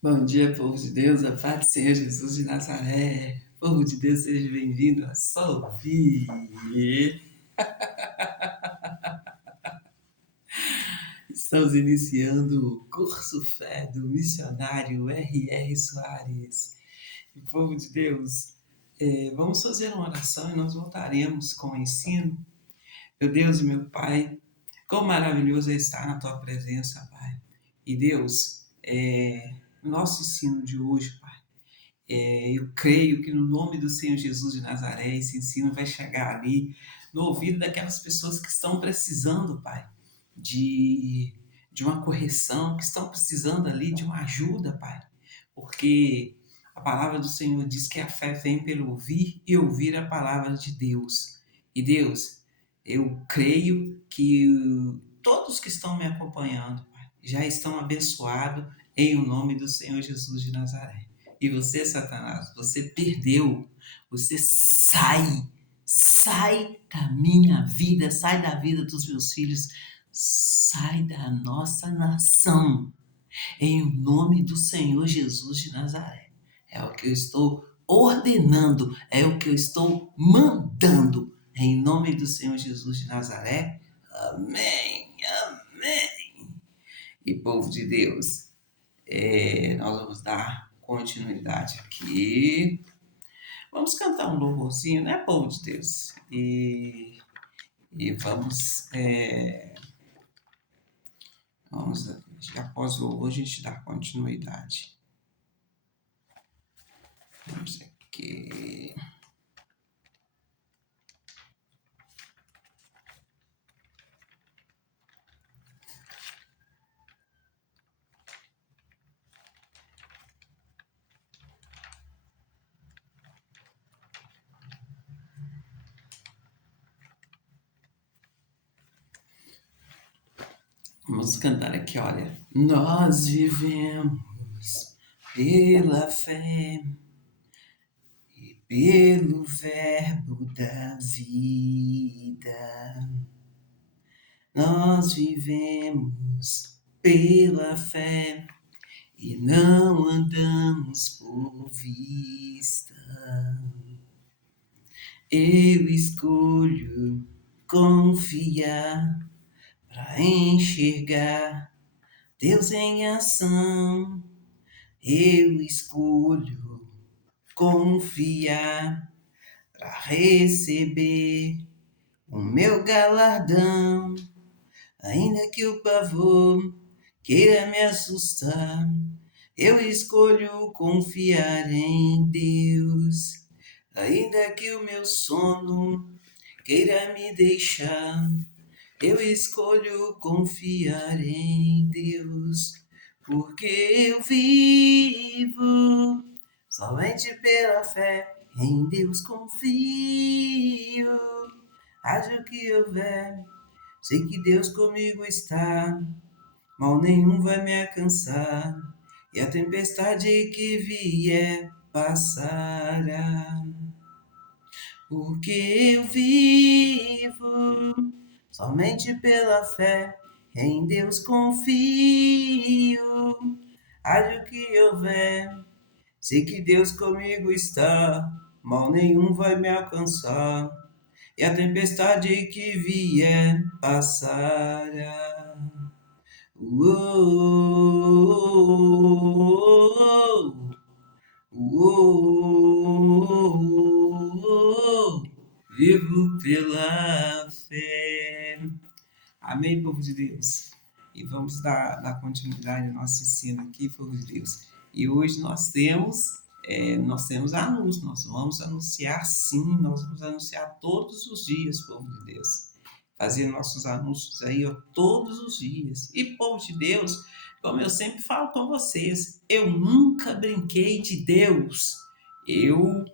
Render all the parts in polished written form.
Bom dia, povo de Deus, a paz do Senhor Jesus de Nazaré. Povo de Deus, seja bem-vindo a Só Ouvir. Estamos iniciando o curso Fé do missionário R.R. Soares. E, povo de Deus, vamos fazer uma oração e nós voltaremos com o ensino. Meu Deus e meu Pai, quão maravilhoso é estar na Tua presença, Pai. E Deus, o nosso ensino de hoje, Pai, eu creio que no nome do Senhor Jesus de Nazaré, esse ensino vai chegar ali no ouvido daquelas pessoas que estão precisando, Pai, de, de uma correção, que estão precisando ali de uma ajuda, Pai. Porque a palavra do Senhor diz que a fé vem pelo ouvir e ouvir a palavra de Deus. E Deus, eu creio que todos que estão me acompanhando, Pai, já estão abençoados em o nome do Senhor Jesus de Nazaré. E você, Satanás, você perdeu. Você sai da minha vida, sai da vida dos meus filhos, sai da nossa nação. Em nome do Senhor Jesus de Nazaré. É o que eu estou ordenando, é o que eu estou mandando. Em nome do Senhor Jesus de Nazaré. Amém, amém. E povo de Deus, nós vamos dar continuidade aqui. Vamos cantar um louvorzinho, né, povo de Deus? E vamos, após o louvor, a gente dá continuidade. Vamos aqui. Vamos cantar aqui, olha. Nós vivemos pela fé e pelo verbo da vida. Nós vivemos pela fé e não andamos por vista. Eu escolho confiar para enxergar Deus em ação. Eu escolho confiar para receber o meu galardão. Ainda que o pavor queira me assustar, eu escolho confiar em Deus. Ainda que o meu sono queira me deixar, eu escolho confiar em Deus, porque eu vivo somente pela fé. Em Deus confio, haja o que houver, sei que Deus comigo está, mal nenhum vai me alcançar, e a tempestade que vier passará. Porque eu vivo somente pela fé, em Deus confio, haja o que houver, sei que Deus comigo está, mal nenhum vai me alcançar, e a tempestade que vier passará. Uou, uou, vivo pela fé. Amém, povo de Deus? E vamos dar continuidade ao nosso ensino aqui, povo de Deus. E hoje nós temos anúncio, nós vamos anunciar sim, nós vamos anunciar todos os dias, povo de Deus. Fazer nossos anúncios aí, todos os dias. E, povo de Deus, como eu sempre falo com vocês, eu nunca brinquei de Deus. Eu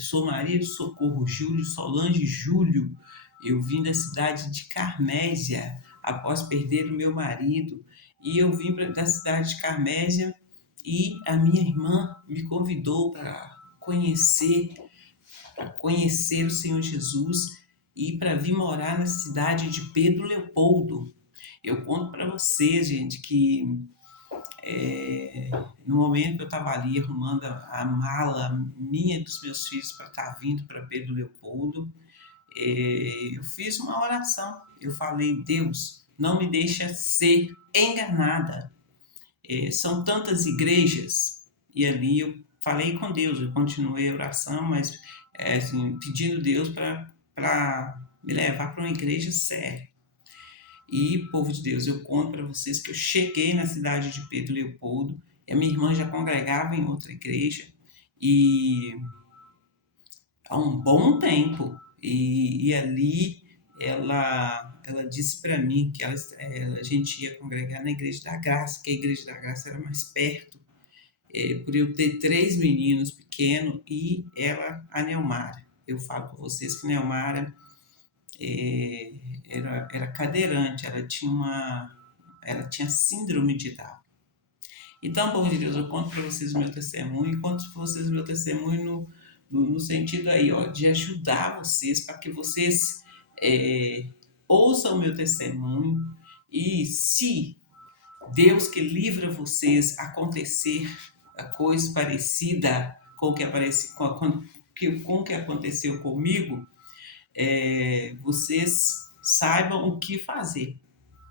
sou Maria de Socorro Júlio, Solange Júlio. Eu vim da cidade de Carmésia após perder o meu marido. E eu vim da cidade de Carmésia e a minha irmã me convidou para conhecer o Senhor Jesus e para vir morar na cidade de Pedro Leopoldo. Eu conto para vocês, gente, que no momento que eu estava ali arrumando a mala minha e dos meus filhos para estar vindo para Pedro Leopoldo, eu fiz uma oração. Eu falei: Deus, não me deixa ser enganada. São tantas igrejas, e ali eu falei com Deus, eu continuei a oração, mas assim, pedindo Deus para me levar para uma igreja séria. E, povo de Deus, eu conto para vocês que eu cheguei na cidade de Pedro Leopoldo, e a minha irmã já congregava em outra igreja, e há um bom tempo, e ali ela disse para mim que a gente ia congregar na Igreja da Graça, que a Igreja da Graça era mais perto, por eu ter 3 meninos pequenos e ela, a Neumara. Eu falo com vocês que Neumara era cadeirante, ela tinha síndrome de Down. Então, povo de Deus, eu conto para vocês o meu testemunho, e conto para vocês o meu testemunho no sentido aí, ó, de ajudar vocês, para que vocês ouçam o meu testemunho, e se Deus que livra vocês acontecer a coisa parecida com o que aconteceu comigo, vocês saibam o que fazer,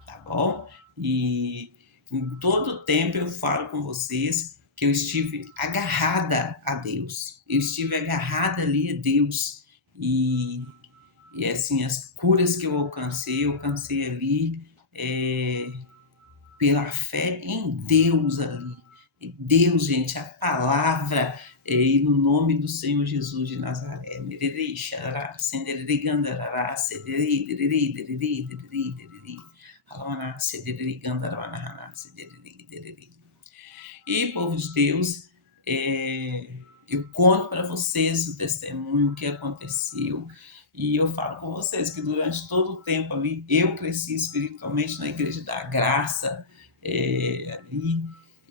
tá bom? E em todo tempo eu falo com vocês que eu estive agarrada a Deus, eu estive agarrada ali a Deus, e assim, as curas que eu alcancei ali pela fé em Deus ali. E Deus, gente, a palavra, e no nome do Senhor Jesus de Nazaré. E, povo de Deus, eu conto para vocês o testemunho, o que aconteceu, e eu falo com vocês que durante todo o tempo ali, eu cresci espiritualmente na Igreja da Graça, ali,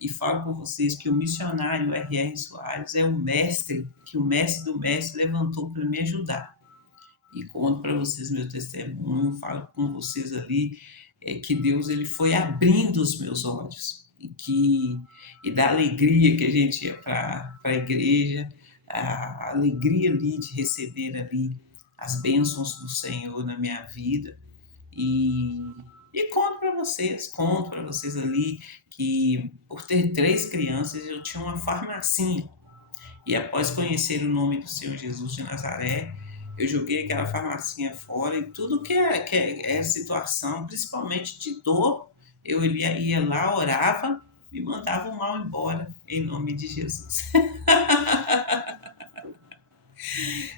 e falo com vocês que o missionário R.R. Soares é o mestre, que o mestre do mestre levantou para me ajudar. E conto para vocês meu testemunho, falo com vocês ali que Deus ele foi abrindo os meus olhos, e da alegria que a gente ia para a igreja, a alegria ali de receber ali as bênçãos do Senhor na minha vida. E conto para vocês ali que por ter 3 crianças eu tinha uma farmacinha, e após conhecer o nome do Senhor Jesus de Nazaré, eu joguei aquela farmacinha fora, e tudo que é situação, principalmente de dor, eu ia lá, orava e mandava o mal embora, em nome de Jesus.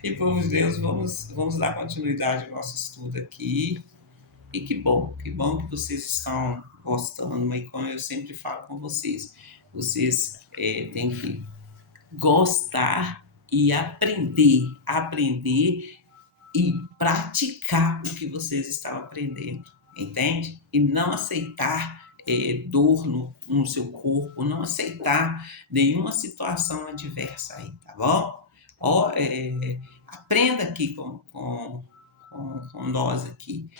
E, povo de Deus, vamos dar continuidade ao nosso estudo aqui. E que bom que vocês estão gostando, mas como eu sempre falo com vocês têm que gostar e aprender e praticar o que vocês estão aprendendo, entende? E não aceitar dor no seu corpo, não aceitar nenhuma situação adversa aí, tá bom? Aprenda aqui com nós aqui.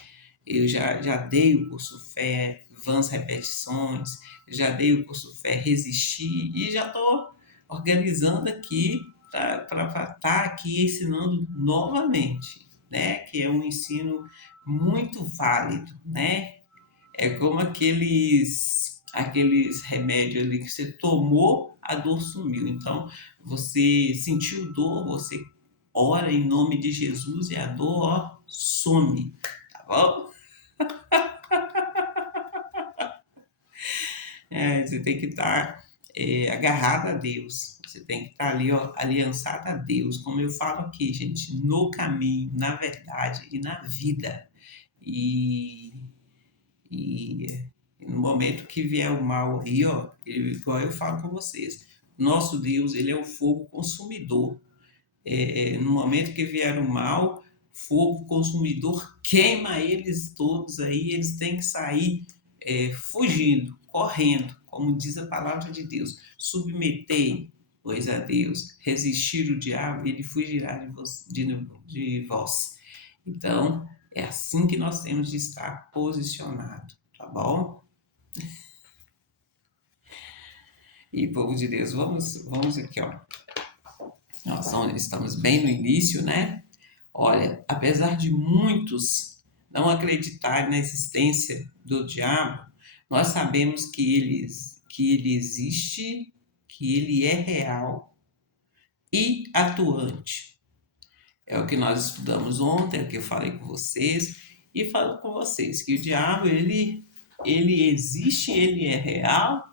Eu já dei o curso Fé, Vãs Repetições, já dei o curso Fé Resistir, e já estou organizando aqui para estar aqui ensinando novamente, né? Que é um ensino muito válido, né? É como aqueles remédios ali que você tomou, a dor sumiu. Então, você sentiu dor, você ora em nome de Jesus e a dor, ó, some, tá bom? Você tem que estar agarrado a Deus. Você tem que estar ali, ó, aliançado a Deus, como eu falo aqui, gente, no caminho, na verdade e na vida. E no momento que vier o mal aí, ó, igual eu falo com vocês, nosso Deus, ele é o fogo consumidor. No momento que vier o mal, fogo consumidor queima eles todos aí, eles têm que sair fugindo, correndo, como diz a palavra de Deus. Submetei, pois, a Deus, resistir o diabo, ele fugirá de vós. Então, é assim que nós temos de estar posicionado, tá bom? E povo de Deus, vamos aqui, ó. Estamos bem no início, né? Olha, apesar de muitos não acreditarem na existência do diabo, nós sabemos que ele existe, que ele é real e atuante. É o que nós estudamos ontem, é o que eu falei com vocês e falo com vocês que o diabo ele existe, ele é real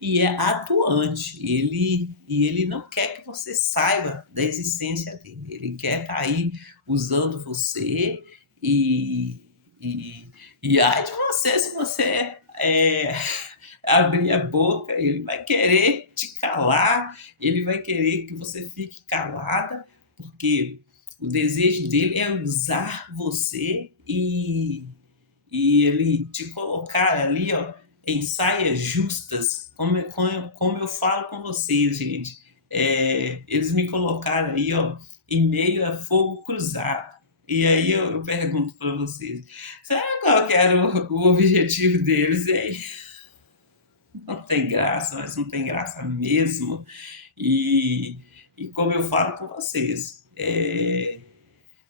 e é atuante. Ele não quer que você saiba da existência dele. Ele quer estar aí usando você e, e, e ai de você se você abrir a boca, ele vai querer te calar, ele vai querer que você fique calada, porque o desejo dele é usar você e ele te colocar ali, ó, em saias justas, como eu falo com vocês, gente. Eles me colocaram aí, ó, em meio a fogo cruzado. E aí eu pergunto para vocês, sabe qual que era o objetivo deles, hein? Não tem graça, mas não tem graça mesmo. E, e como eu falo com vocês,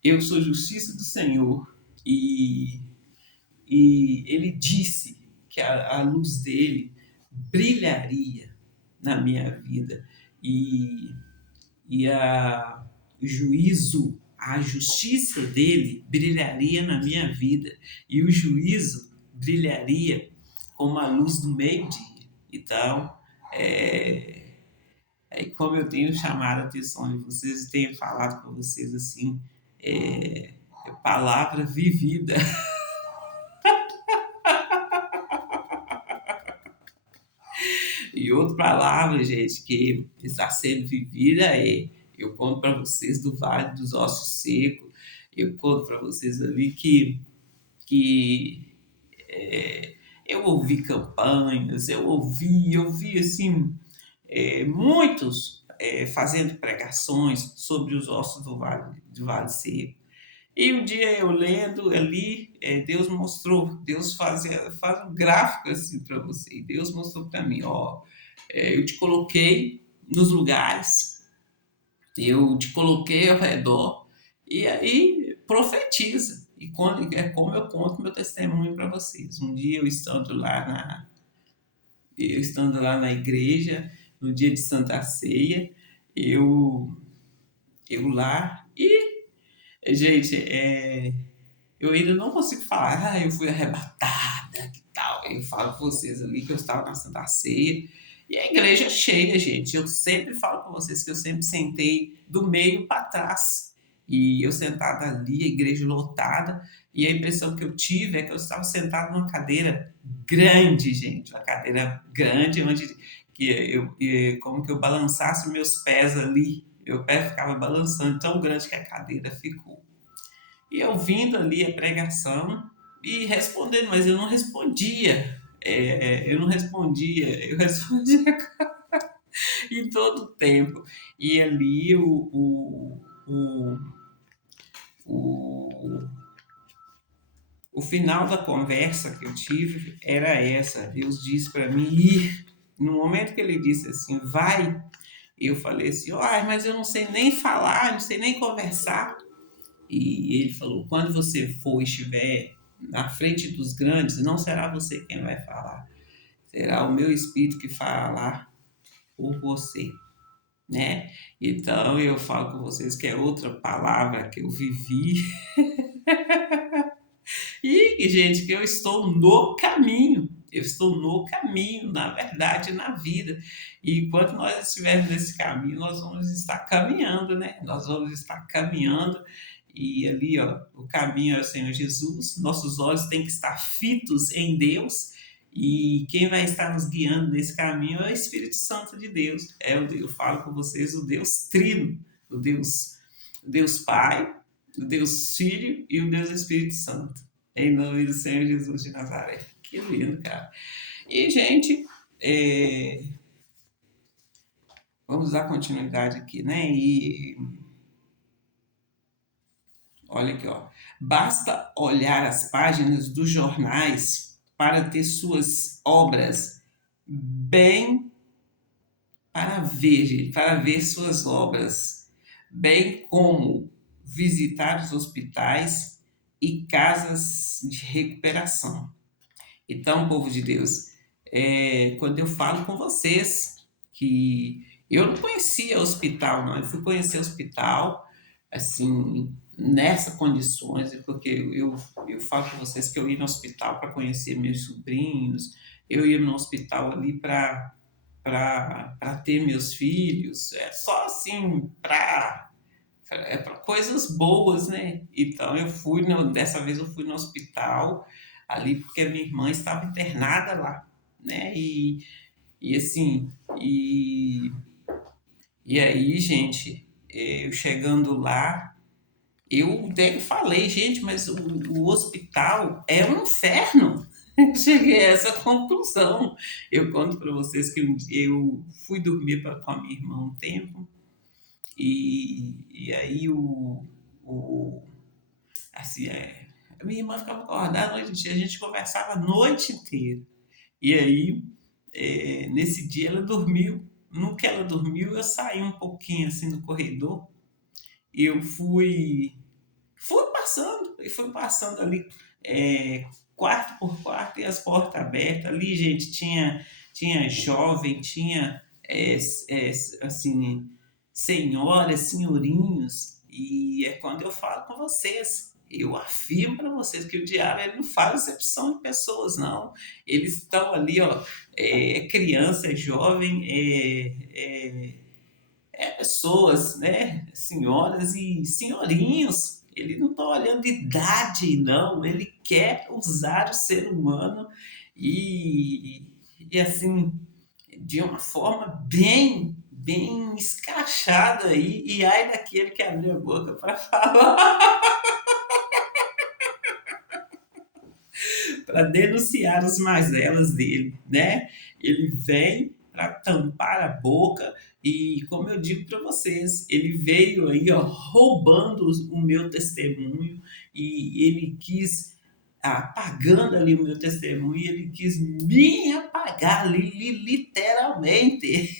eu sou justiça do Senhor e ele disse que a luz dele brilharia na minha vida e, o juízo, a justiça dele brilharia na minha vida e o juízo brilharia como a luz do meio-dia. Então, como eu tenho chamado a atenção de vocês e tenho falado com vocês assim, palavra vivida. E outra palavra, gente, que está sendo vivida eu conto para vocês do Vale dos Ossos Secos, eu conto para vocês ali que eu ouvi campanhas, eu vi assim, muitos fazendo pregações sobre os ossos do Vale Seco. E um dia eu lendo ali, Deus mostrou, Deus faz um gráfico assim para você. E Deus mostrou para mim, ó, eu te coloquei nos lugares, eu te coloquei ao redor, e aí profetiza. E quando, é como eu conto meu testemunho para vocês. Um dia eu estando lá na igreja, no dia de Santa Ceia, eu, eu lá, e, gente, eu ainda não consigo falar, eu fui arrebatada, que tal. Eu falo com vocês ali que eu estava na Santa Ceia e a igreja é cheia, gente. Eu sempre falo com vocês que eu sempre sentei do meio para trás. E eu sentada ali, a igreja lotada, e a impressão que eu tive é que eu estava sentado numa cadeira grande, gente. Uma cadeira grande, onde como que eu balançasse meus pés ali. Meu pé ficava balançando, tão grande que a cadeira ficou. E eu vindo ali a pregação e respondendo, mas eu não respondia. Eu respondia em todo o tempo. E ali o, o final da conversa que eu tive era essa. Deus disse para mim ir. No momento que ele disse assim, vai, eu falei assim, mas eu não sei nem falar, não sei nem conversar. E ele falou: quando você for estiver na frente dos grandes, não será você quem vai falar, será o meu espírito que falar por você, né? Então eu falo com vocês que é outra palavra que eu vivi e gente que eu estou no caminho. Eu estou no caminho, na verdade, na vida. E enquanto nós estivermos nesse caminho, nós vamos estar caminhando, né? Nós vamos estar caminhando e ali, ó, o caminho é o Senhor Jesus. Nossos olhos têm que estar fitos em Deus. E quem vai estar nos guiando nesse caminho é o Espírito Santo de Deus. Eu falo com vocês, o Deus Trino, o Deus Pai, o Deus Filho e o Deus Espírito Santo. Em nome do Senhor Jesus de Nazaré. Que lindo, cara. E, gente, vamos dar continuidade aqui, né? E olha aqui, ó. Basta olhar as páginas dos jornais para ter suas obras bem para ver, gente, para ver suas obras, bem como visitar os hospitais e casas de recuperação. Então, povo de Deus, quando eu falo com vocês que eu não conhecia hospital, não, eu fui conhecer hospital, assim, nessas condições, porque eu falo com vocês que eu ia no hospital para conhecer meus sobrinhos, eu ia no hospital ali para ter meus filhos, é só assim, para coisas boas, né? Então eu fui, dessa vez eu fui no hospital ali porque a minha irmã estava internada lá, né? E assim, e aí, gente, eu chegando lá, eu até falei, gente, mas o hospital é um inferno. Eu cheguei a essa conclusão. Eu conto para vocês que eu fui dormir com a minha irmã um tempo, e aí o assim, a minha irmã ficava acordada a noite inteira, a gente conversava a noite inteira. E aí, nesse dia ela dormiu. No que ela dormiu, eu saí um pouquinho assim no corredor e eu fui passando ali, quarto por quarto e as portas abertas. Ali, gente, tinha jovem, tinha assim, senhoras, senhorinhos, e é quando eu falo com vocês. Eu afirmo para vocês que o diabo ele não faz acepção de pessoas, não. Eles estão ali, ó, criança, é jovem, pessoas, né? Senhoras e senhorinhos. Ele não está olhando idade, não. Ele quer usar o ser humano e, e assim, de uma forma bem escrachada aí. E ai daquele que abriu a boca para falar, para denunciar os mazelas dele, né? Ele vem para tampar a boca e, como eu digo para vocês, ele veio aí, ó, roubando o meu testemunho e ele quis apagando ali o meu testemunho, e ele quis me apagar ali, literalmente.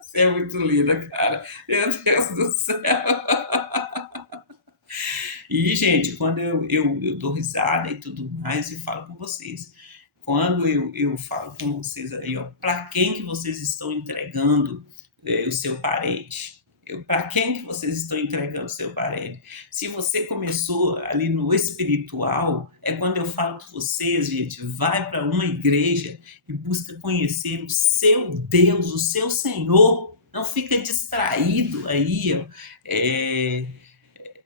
Você é muito linda, cara. Meu Deus do céu. E, gente, quando eu dou risada e tudo mais e falo com vocês, quando eu falo com vocês aí, ó, para quem que vocês estão entregando o seu parente? Para quem que vocês estão entregando o seu parente? Se você começou ali no espiritual, é quando eu falo com vocês, gente, vai para uma igreja e busca conhecer o seu Deus, o seu Senhor. Não fica distraído aí, ó, é,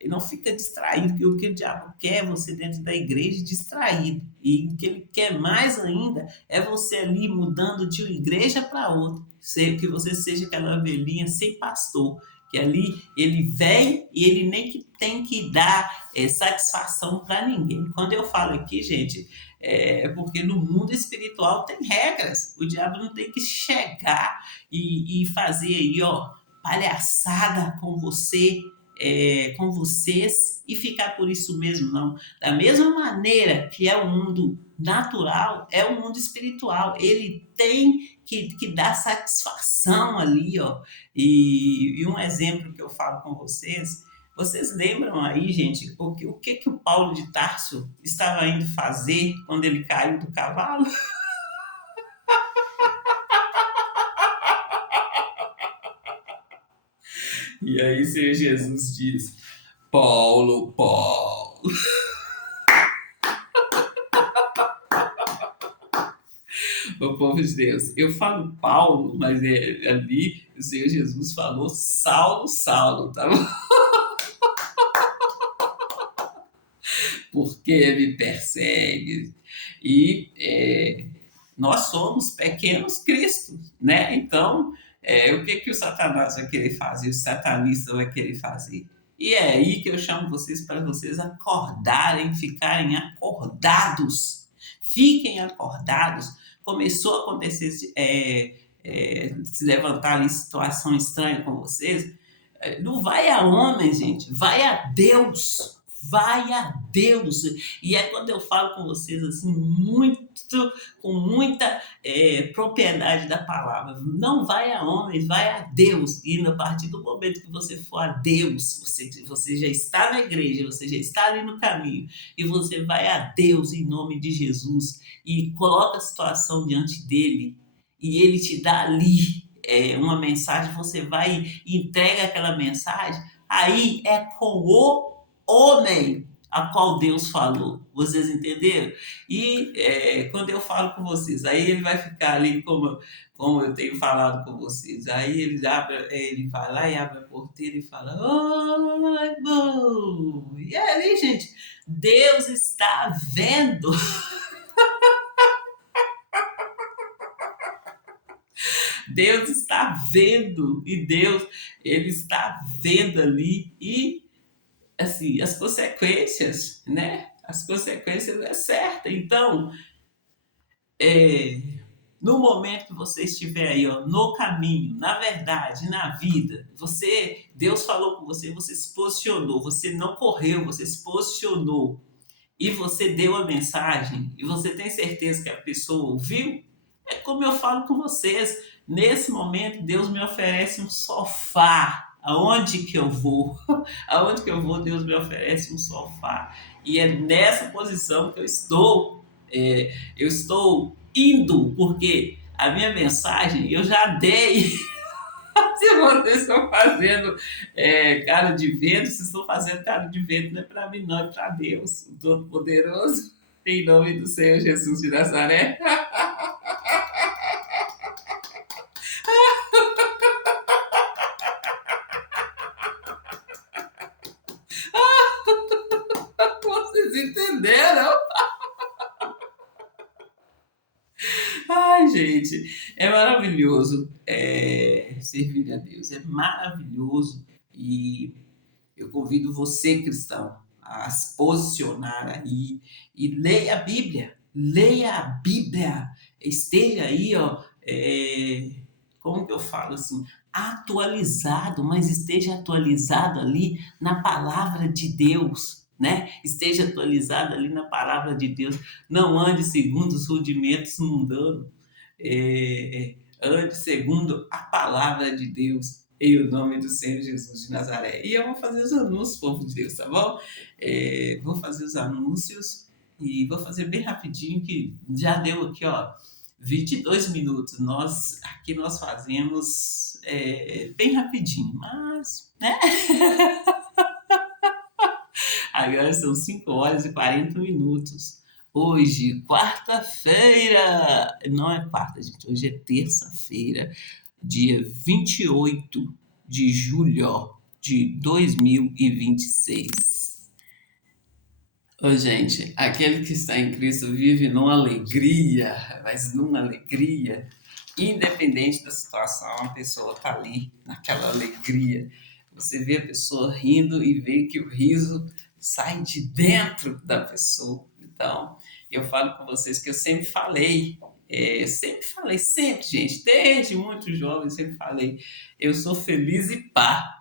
não fica distraído, porque o que o diabo quer é você dentro da igreja distraído. E o que ele quer mais ainda é você ali mudando de uma igreja para outra. Que você seja aquela ovelhinha sem pastor. Que ali ele vem e ele nem que tem que dar satisfação para ninguém. Quando eu falo aqui, gente, é porque no mundo espiritual tem regras. O diabo não tem que chegar e fazer aí, ó, palhaçada com vocês e ficar por isso mesmo, não. Da mesma maneira que é o mundo natural, é o mundo espiritual. Ele tem que dar satisfação ali, ó. E um exemplo que eu falo com vocês lembram aí, gente, o que o Paulo de Tarso estava indo fazer quando ele caiu do cavalo? E aí, Senhor Jesus diz: Paulo, Paulo. O povo de Deus. Eu falo Paulo, mas ali o Senhor Jesus falou Saulo, Saulo, tá bom? Porque me persegue. E nós somos pequenos cristos, né? Então, o que o Satanás vai querer fazer? O satanista vai querer fazer? E é aí que eu chamo vocês para vocês acordarem, ficarem acordados. Fiquem acordados. Começou a acontecer, se levantar ali situação estranha com vocês, não vai a homem, gente, vai a Deus. Vai a Deus. E é quando eu falo com vocês assim, muito ministro com muita propriedade da palavra. Não vai a homens, vai a Deus. E a partir do momento que você for a Deus, você já está na igreja, você já está ali no caminho, e você vai a Deus em nome de Jesus e coloca a situação diante dele, e ele te dá ali uma mensagem, você vai e entrega aquela mensagem, aí é com o homem a qual Deus falou. Vocês entenderam? E quando eu falo com vocês, aí ele vai ficar ali como eu tenho falado com vocês. Aí ele vai lá e abre a porteira e fala: oi, bom! E aí, gente, Deus está vendo. Deus está vendo. E Deus, ele está vendo ali. E assim, as consequências, né? As consequências é certa. Então, no momento que você estiver aí, ó, no caminho, na verdade, na vida, Deus falou com você, você se posicionou, você não correu, você se posicionou e você deu a mensagem e você tem certeza que a pessoa ouviu, é como eu falo com vocês, nesse momento Deus me oferece um sofá. Aonde que eu vou? Aonde que eu vou, Deus me oferece um sofá. E é nessa posição que eu estou. Eu estou indo, porque a minha mensagem eu já dei. Se vocês estão fazendo cara de vento, se estão fazendo cara de vento, não é para mim, não, é para Deus, o Todo-Poderoso, em nome do Senhor Jesus de Nazaré. Vocês entenderam? Ai, gente, é maravilhoso servir a Deus, é maravilhoso. E eu convido você, cristão, a se posicionar aí e leia a Bíblia, esteja aí, ó, como que eu falo assim, atualizado, mas esteja atualizado ali na palavra de Deus, né? Esteja atualizado ali na palavra de Deus, não ande segundo os rudimentos mundanos, ande segundo a palavra de Deus, em o nome do Senhor Jesus de Nazaré. E eu vou fazer os anúncios, povo de Deus, tá bom? Vou fazer os anúncios e vou fazer bem rapidinho, que já deu aqui, ó, 22 minutos. Aqui nós fazemos bem rapidinho, mas, né? Agora são 5 horas e 40 minutos. Hoje, quarta-feira, não é quarta, gente, hoje é terça-feira, dia 28 de julho de 2026. Ô, gente, aquele que está em Cristo vive numa alegria, mas numa alegria, independente da situação, a pessoa está ali, naquela alegria. Você vê a pessoa rindo e vê que o riso sai de dentro da pessoa. Então, eu falo com vocês que eu sempre falei, sempre, gente, desde muito jovem, sempre falei, eu sou feliz e pá.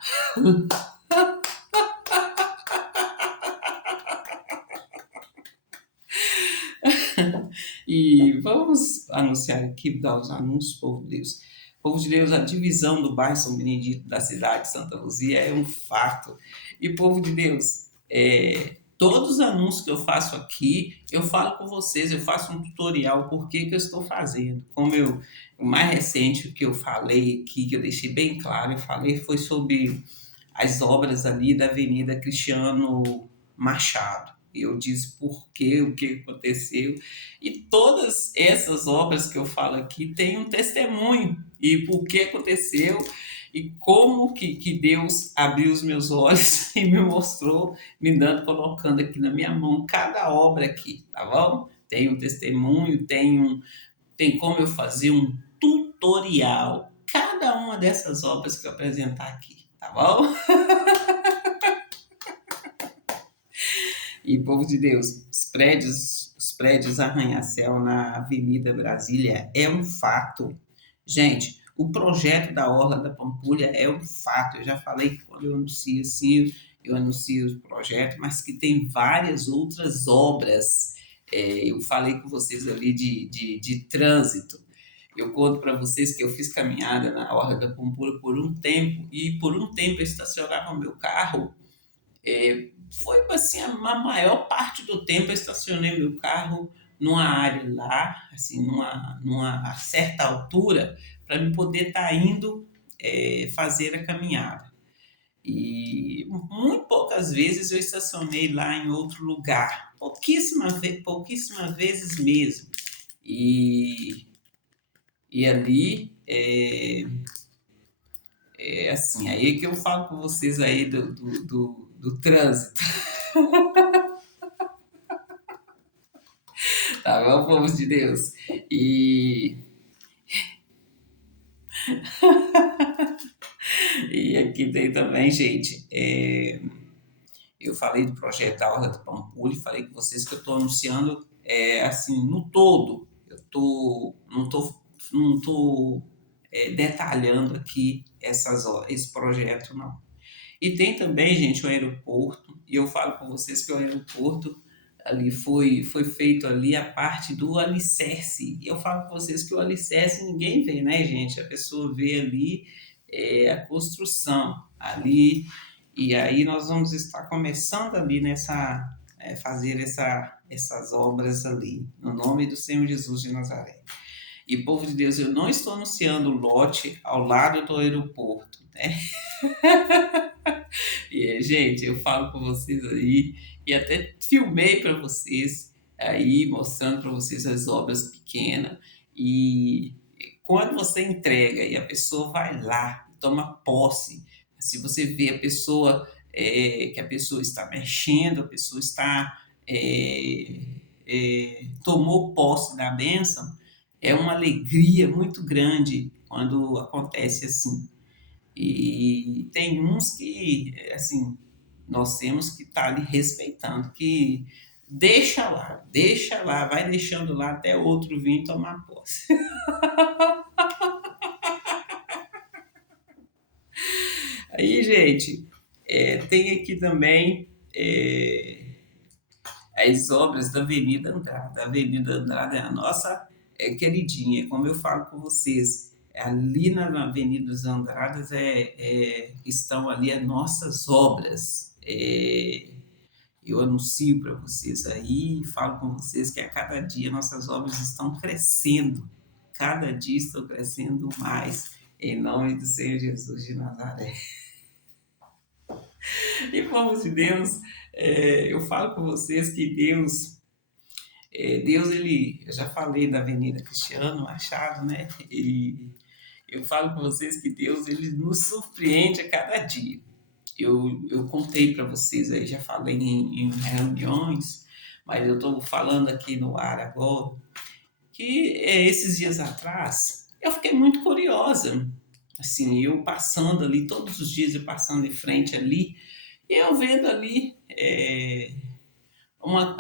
E vamos anunciar aqui, dar os anúncios, povo de Deus. Povo de Deus, a divisão do bairro São Benedito da cidade de Santa Luzia é um fato. E, povo de Deus, todos os anúncios que eu faço aqui, eu falo com vocês, eu faço um tutorial por que eu estou fazendo. O mais recente que eu falei aqui, que eu deixei bem claro, eu falei, foi sobre as obras ali da Avenida Cristiano Machado. Eu disse por quê, o que aconteceu. E todas essas obras que eu falo aqui têm um testemunho. E por que aconteceu. E como que Deus abriu os meus olhos e me mostrou, colocando aqui na minha mão cada obra aqui, tá bom? Tem um testemunho, tem como eu fazer um tutorial. Cada uma dessas obras que eu apresentar aqui, tá bom? E, povo de Deus, os prédios arranha-céu na Avenida Brasília é um fato. Gente, o projeto da Orla da Pampulha é um fato. Eu já falei que quando eu anuncio assim, eu anuncio o projeto, mas que tem várias outras obras Eu falei com vocês ali de trânsito. Eu conto para vocês que eu fiz caminhada na Orla da Pampulha por um tempo, e por um tempo eu estacionava o meu carro. Foi assim, a maior parte do tempo eu estacionei meu carro numa área lá, assim, numa certa altura, para me poder estar indo fazer a caminhada. E muito poucas vezes eu estacionei lá em outro lugar, pouquíssimas vezes mesmo. E, e ali é assim, aí que eu falo com vocês aí do trânsito, tá bom, povo de Deus? E, e aqui tem também, gente, eu falei do projeto da Horta do Pampulha, falei com vocês que eu estou anunciando assim, no todo. Não tô detalhando aqui esse projeto, não. E tem também, gente, o aeroporto, e eu falo com vocês que o aeroporto ali foi feito ali a parte do alicerce. E eu falo com vocês que o alicerce ninguém vê, né, gente? A pessoa vê ali a construção ali, e aí nós vamos estar começando ali fazer essas obras ali, no nome do Senhor Jesus de Nazaré. E, povo de Deus, eu não estou anunciando o lote ao lado do aeroporto, né? E, gente, eu falo com vocês aí, e até filmei para vocês aí, mostrando para vocês as obras pequenas. E quando você entrega e a pessoa vai lá, toma posse, se você vê a pessoa, que a pessoa está mexendo, a pessoa está, tomou posse da bênção, é uma alegria muito grande quando acontece assim. E tem uns que, assim, nós temos que estar ali respeitando, que deixa lá, vai deixando lá até outro vir tomar posse. Aí, gente, tem aqui também as obras da Avenida Andrade. A Avenida Andrade é a nossa queridinha, como eu falo com vocês. Ali na Avenida dos Andradas estão ali as nossas obras. Eu anuncio para vocês aí, falo com vocês que a cada dia nossas obras estão crescendo. Cada dia estão crescendo mais, em nome do Senhor Jesus de Nazaré. E, povo de Deus, eu falo com vocês que Deus, eu já falei da Avenida Cristiano Machado, né? E eu falo com vocês que Deus, ele nos surpreende a cada dia. Eu contei para vocês aí, já falei em reuniões, mas eu estou falando aqui no ar agora, que esses dias atrás eu fiquei muito curiosa. Assim, eu passando ali, todos os dias eu passando em frente ali, e eu vendo ali,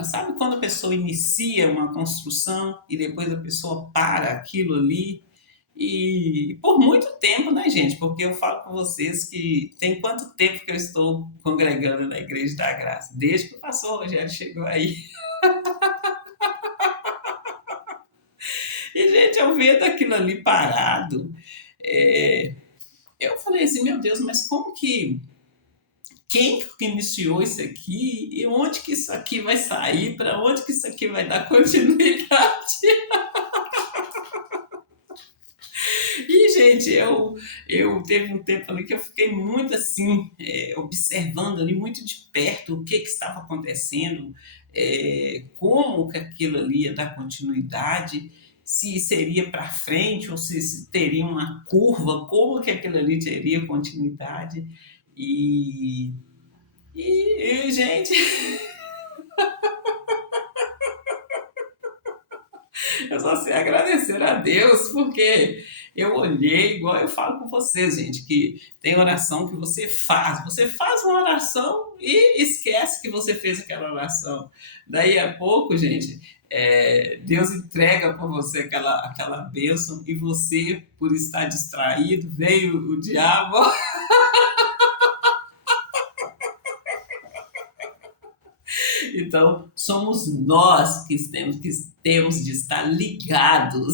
sabe quando a pessoa inicia uma construção e depois a pessoa para aquilo ali? E por muito tempo, né, gente? Porque eu falo com vocês que tem quanto tempo que eu estou congregando na Igreja da Graça? Desde que o pastor Rogério chegou aí. E, gente, eu vendo aquilo ali parado, é, eu falei assim, meu Deus, mas como que quem que iniciou isso aqui e onde que isso aqui vai sair, para onde que isso aqui vai dar continuidade? E, gente, eu teve um tempo ali que eu fiquei muito assim, observando ali muito de perto o que estava acontecendo, como que aquilo ali ia dar continuidade, se seria para frente ou se teria uma curva, como que aquilo ali teria continuidade. E, gente, eu só sei agradecer a Deus, porque eu olhei, igual eu falo com vocês, gente, que tem oração que você faz uma oração e esquece que você fez aquela oração. Daí a pouco, gente, Deus entrega para você aquela bênção e você, por estar distraído, veio o diabo Então, somos nós que temos de estar ligados.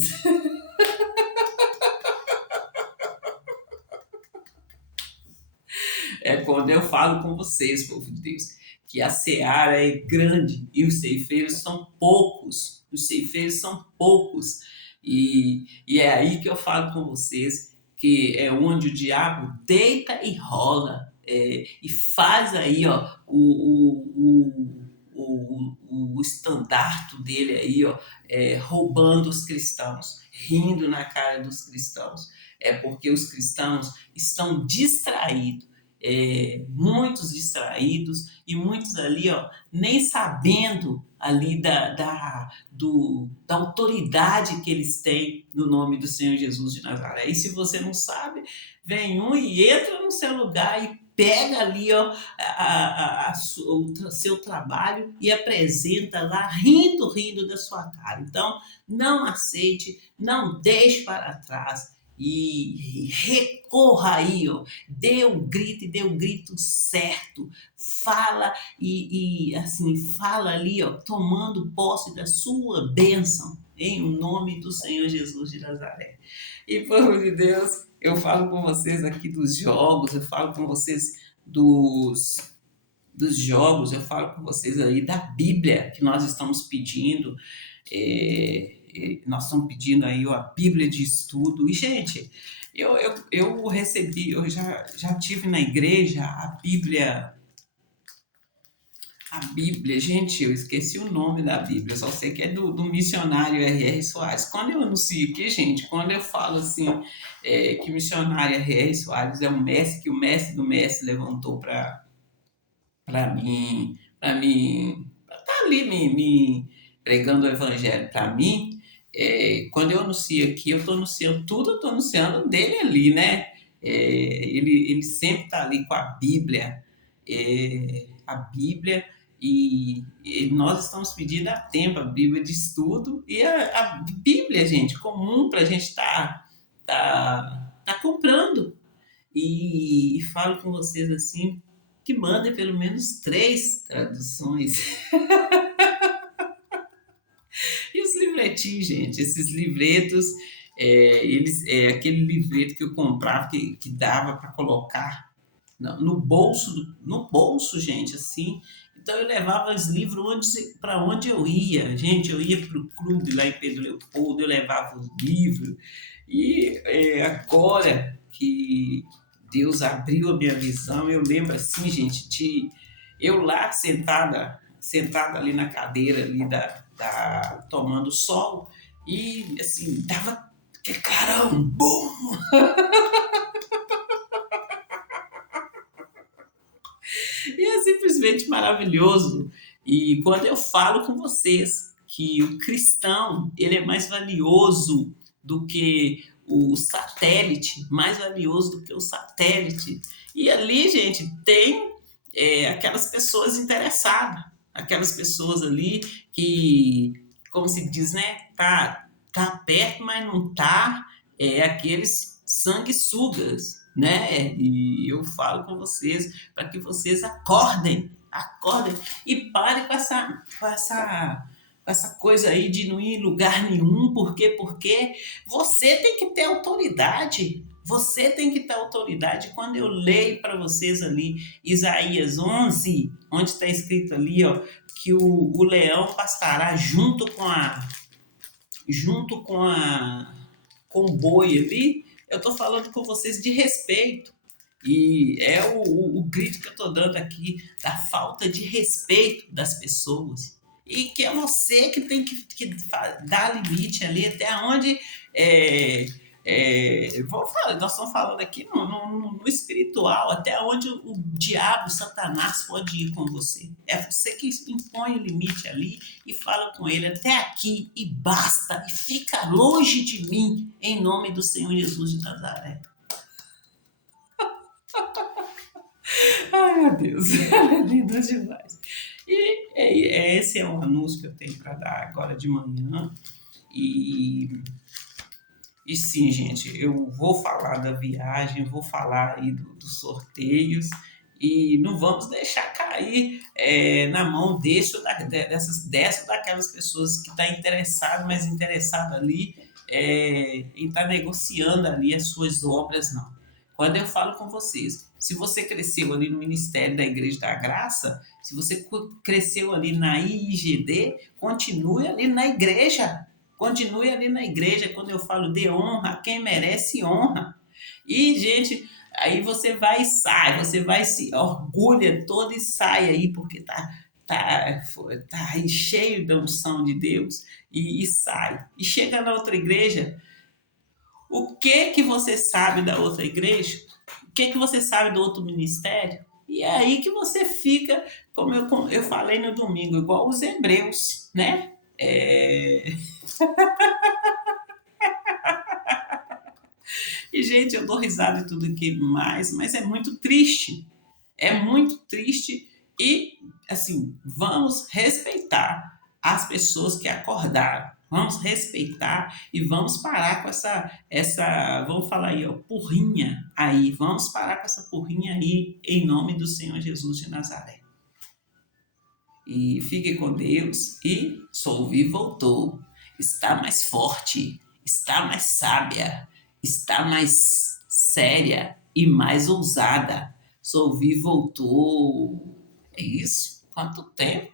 É quando eu falo com vocês, povo de Deus, que a seara é grande e os ceifeiros são poucos. Os ceifeiros são poucos. E é aí que eu falo com vocês, que é onde o diabo deita e rola, e faz aí, ó, o estandarte dele aí, ó, roubando os cristãos, rindo na cara dos cristãos. É porque os cristãos estão distraídos, muitos distraídos e muitos ali, ó, nem sabendo ali da autoridade que eles têm no nome do Senhor Jesus de Nazaré. E se você não sabe, vem um e entra no seu lugar e pega ali, ó, o seu trabalho e apresenta lá, rindo da sua cara. Então, não aceite, não deixe para trás e recorra aí, ó, dê o grito e dê o grito certo. Fala assim, fala ali, ó, tomando posse da sua bênção, em nome do Senhor Jesus de Nazaré. E, povo de Deus, eu falo com vocês aqui dos jogos, eu falo com vocês dos jogos, eu falo com vocês aí da Bíblia que nós estamos pedindo. Nós estamos pedindo aí a Bíblia de estudo. E, gente, eu recebi, eu já tive na igreja a Bíblia, gente, eu esqueci o nome da Bíblia, só sei que é do missionário R.R. Soares. Quando eu anuncio aqui, gente, quando eu falo assim, que o missionário R.R. Soares é um mestre, que o mestre do mestre levantou para mim, tá ali me pregando o evangelho para mim. Quando eu anuncio aqui, eu estou anunciando tudo, eu estou anunciando dele ali, né? Ele sempre está ali com a Bíblia, e nós estamos pedindo há tempo a Bíblia de estudo e a Bíblia, gente, comum para a gente tá comprando. E falo com vocês assim, que mandem pelo menos 3 traduções. E os livretinhos, gente, esses livretos, aquele livreto que eu comprava, que dava para colocar no bolso, gente, assim. Então eu levava os livros para onde eu ia. Gente, eu ia para o clube lá em Pedro Leopoldo, eu levava os livros. E agora que Deus abriu a minha visão, eu lembro assim, gente, de eu lá sentada ali na cadeira ali tomando sol, e assim, dava que caramba, bum! E é simplesmente maravilhoso. E quando eu falo com vocês que o cristão, ele é mais valioso do que o satélite, mais valioso do que o satélite. E ali, gente, tem aquelas pessoas interessadas, aquelas pessoas ali que, como se diz, né, tá perto, mas não tá, aqueles sanguessugas, né? E eu falo com vocês para que vocês acordem e parem com essa coisa aí de não ir em lugar nenhum. Por quê? Porque você tem que ter autoridade. Você tem que ter autoridade. Quando eu leio para vocês ali Isaías 11, onde está escrito ali, ó, que o leão pastará junto com o boi ali, eu estou falando com vocês de respeito. E é o grito que eu estou dando aqui, da falta de respeito das pessoas. E que é você que tem que dar limite ali, até onde. Nós estamos falando aqui no espiritual, até onde o diabo, Satanás, pode ir com você. É você que impõe o limite ali e fala com ele até aqui e basta, e fica longe de mim, em nome do Senhor Jesus de Nazaré. Ai, meu Deus, é lindo demais. E esse é um anúncio que eu tenho para dar agora de manhã. E sim, gente, eu vou falar da viagem, vou falar aí dos sorteios, E não vamos deixar cair na mão dessa ou daquelas pessoas que estão interessadas, mas interessado ali em estar negociando ali as suas obras, não. Quando eu falo com vocês, se você cresceu ali no Ministério da Igreja da Graça, se você cresceu ali na IIGD, continue ali na igreja. Continue ali na igreja. Quando eu falo de honra, quem merece honra. E, gente, aí você vai e sai, você vai se orgulha todo e sai aí, porque tá aí cheio da unção de Deus e sai. E chega na outra igreja, o que que você sabe da outra igreja? O que que você sabe do outro ministério? E é aí que você fica, como eu falei no domingo, igual os hebreus, né? E, gente, eu dou risada e tudo aqui mais, mas é muito triste. É muito triste e, assim, vamos respeitar as pessoas que acordaram. Vamos respeitar e vamos parar com vamos falar aí, ó, porrinha aí. Vamos parar com essa porrinha aí, em nome do Senhor Jesus de Nazaré. E fique com Deus e Solvi voltou. Está mais forte, está mais sábia, está mais séria e mais ousada. Solvi voltou. É isso? Quanto tempo?